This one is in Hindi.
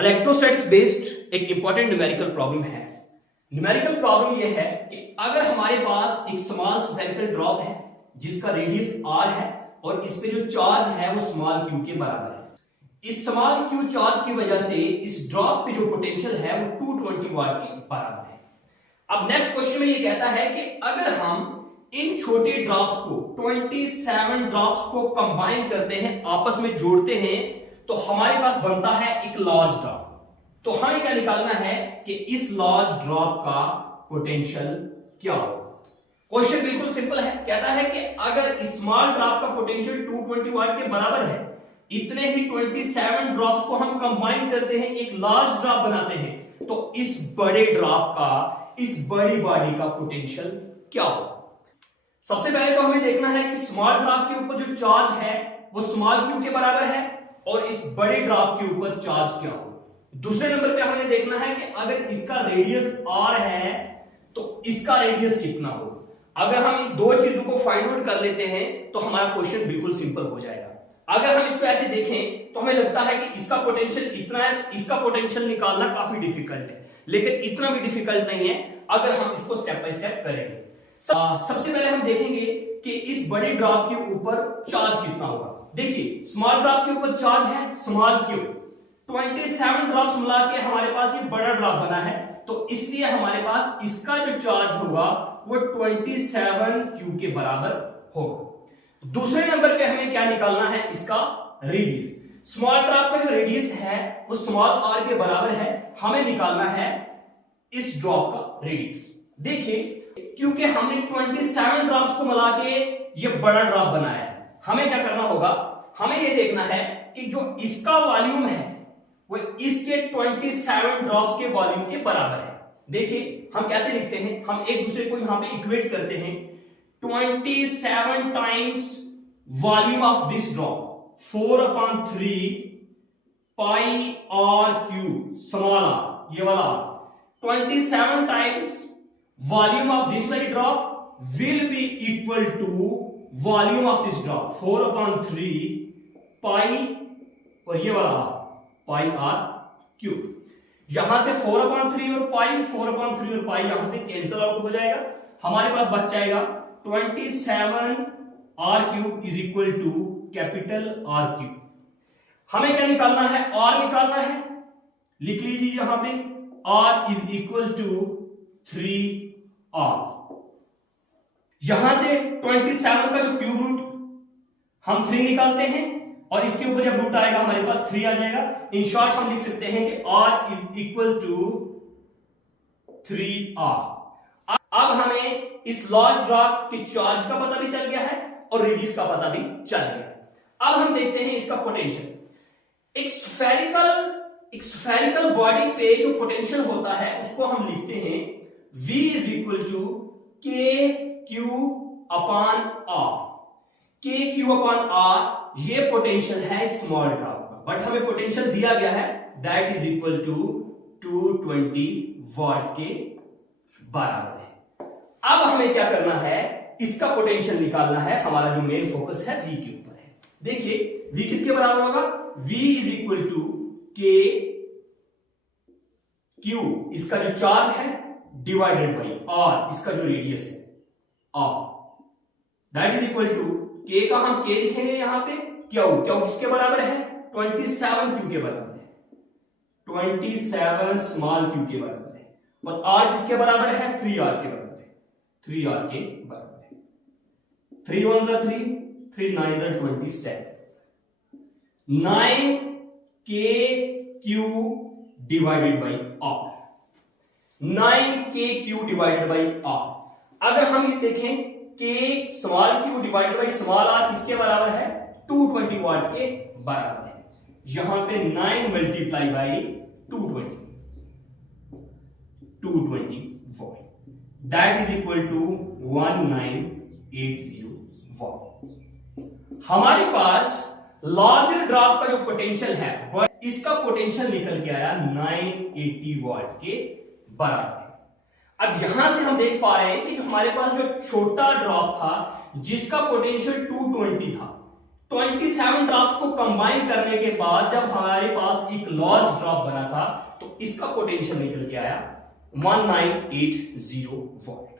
इलेक्ट्रोस्टैटिक्स बेस्ड एक इंपॉर्टेंट न्यूमेरिकल प्रॉब्लम है। न्यूमेरिकल प्रॉब्लम यह है कि अगर हमारे पास एक स्मॉल स्फेरिकल ड्रॉप है जिसका रेडियस r है और इस पे जो चार्ज है वो स्मॉल q के बराबर है। इस स्मॉल q चार्ज की वजह से इस ड्रॉप पे जो पोटेंशियल है वो 220 वाट के बराबर है। अब नेक्स्ट क्वेश्चन में ये कहता है कि अगर हम इन छोटे ड्रॉप्स को 27 ड्रॉप्स को कंबाइन करते हैं, आपस में जोड़ते हैं, तो हमारे पास बनता है एक लार्ज ड्रॉप। तो हमें क्या निकालना है कि इस लार्ज ड्रॉप का पोटेंशियल क्या होगा। क्वेश्चन बिल्कुल सिंपल है, कहता है कि अगर स्मॉल ड्रॉप का पोटेंशियल 220 वाट के बराबर है, इतने ही 27 ड्रॉप्स को हम कंबाइन करते हैं, एक लार्ज ड्रॉप बनाते हैं, तो इस बड़े ड्रॉप का, इस बड़ी बॉडी का पोटेंशियल क्या होगा। सबसे पहले तो हमें देखना है कि स्मॉल ड्रॉप के ऊपर जो चार्ज है वो स्मॉल क्यू के बराबर है और इस बड़े ड्रॉप के ऊपर चार्ज क्या हो। दूसरे नंबर पे हमें देखना है कि अगर इसका रेडियस r है तो इसका रेडियस कितना हो। अगर हम इन दो चीजों को फाइंड आउट कर लेते हैं तो हमारा क्वेश्चन बिल्कुल सिंपल हो जाएगा। अगर हम इसको ऐसे देखें तो हमें लगता है कि इसका पोटेंशियल इतना है, इसका पोटेंशियल निकालना काफी डिफिकल्ट है, लेकिन इतना भी डिफिकल्ट नहीं है अगर हम इसको स्टेप बाय स्टेप करेंगे। सबसे पहले हम देखेंगे कि इस बड़े ड्रॉप के ऊपर चार्ज कितना होगा। देखिए स्मॉल ड्रॉप के ऊपर चार्ज है स्मॉल क्यू, 27 ड्रॉप्स मिला के हमारे पास ये बड़ा ड्रॉप बना है, तो इसलिए हमारे पास इसका जो चार्ज होगा वो 27 क्यू के बराबर होगा। दूसरे नंबर पे हमें क्या निकालना है, इसका रेडियस। स्मॉल ड्रॉप का जो रेडियस है वो स्मॉल r के बराबर है, हमें निकालना है इस ड्रॉप का रेडियस। देखिए क्योंकि हमने 27 ड्रॉप्स को मिला के ये बड़ा ड्रॉप बनाया है, हमें क्या करना होगा, हमें ये देखना है कि जो इसका वॉल्यूम है वो इसके 27 ड्रॉप्स के वॉल्यूम के बराबर है। देखिए हम कैसे लिखते हैं, हम एक दूसरे को यहां पे इक्वेट करते हैं। 27 times volume of this drop 4/3 pi r cube small r, ये वाला 27 times volume of this very drop will be equal to volume of this drop 4/3 pi और ये वाला पाई r क्यूब। यहां से 4/3 और पाई, 4/3 और पाई यहां से कैंसिल आउट हो जाएगा, हमारे पास बच जाएगा 27 r cube is equal to capital R cube. हमें क्या निकालना है, r निकालना है, लिख लीजिए यहां पे r is equal to 3r। यहां से 27 का जो क्यूब रूट हम 3 निकालते हैं और इसके ऊपर जब रूट आएगा हमारे पास 3 आ जाएगा। इन शॉर्ट हम लिख सकते हैं कि r is equal to 3r। अब हमें इस लार्ज ड्रॉप के चार्ज का पता भी चल गया है और रेडियस का पता भी चल गया। अब हम देखते हैं इसका पोटेंशियल। एक स्फेरिकल बॉडी पे जो पोटेंशियल होता है उसको हम लिखते हैं v इज इक्वल टू के क्यू अपॉन r। के क्यू अपॉन r ये पोटेंशियल है स्मॉल ड्रॉप का, बट हमें पोटेंशियल दिया गया है दैट इज इक्वल टू 220 वाट के बराबर है। अब हमें क्या करना है, इसका पोटेंशियल निकालना है, हमारा जो मेन फोकस है v के ऊपर है। देखिए v किसके बराबर होगा, v इज इक्वल टू के क्यू, इसका जो चार्ज है डिवाइडेड बाई r, इसका जो रेडियस है r, that is equal to k का हम k लिखेंगे यहां पे, क्यू किसके बराबर है 27 क्यू के बराबर है, 27 स्मॉल क्यू के बराबर है, और r किसके बराबर है 3r के बराबर है, 3r के बराबर है। 3 1 जा 3, 3 9 जा 27, 9 k q divided by r, 9 k q divided by r। अगर हम ये देखें k small q divided by small r किसके बराबर है 220 वाट के बराबर है। यहां पे 9 multiply by 220 watt, that is equal to 1980 watt. हमारे पास लार्जर ड्रॉप का जो पोटेंशियल है इसका पोटेंशियल निकल के आया 980 वाट के बराबर है। अब यहां से हम देख पा रहे हैं कि जो हमारे पास जो छोटा ड्रॉप था जिसका पोटेंशियल 220 था, 27 ड्रॉप्स को कंबाइन करने के बाद जब हमारे पास एक लार्ज ड्रॉप बना था तो इसका पोटेंशियल निकल के आया 1980 वोल्ट।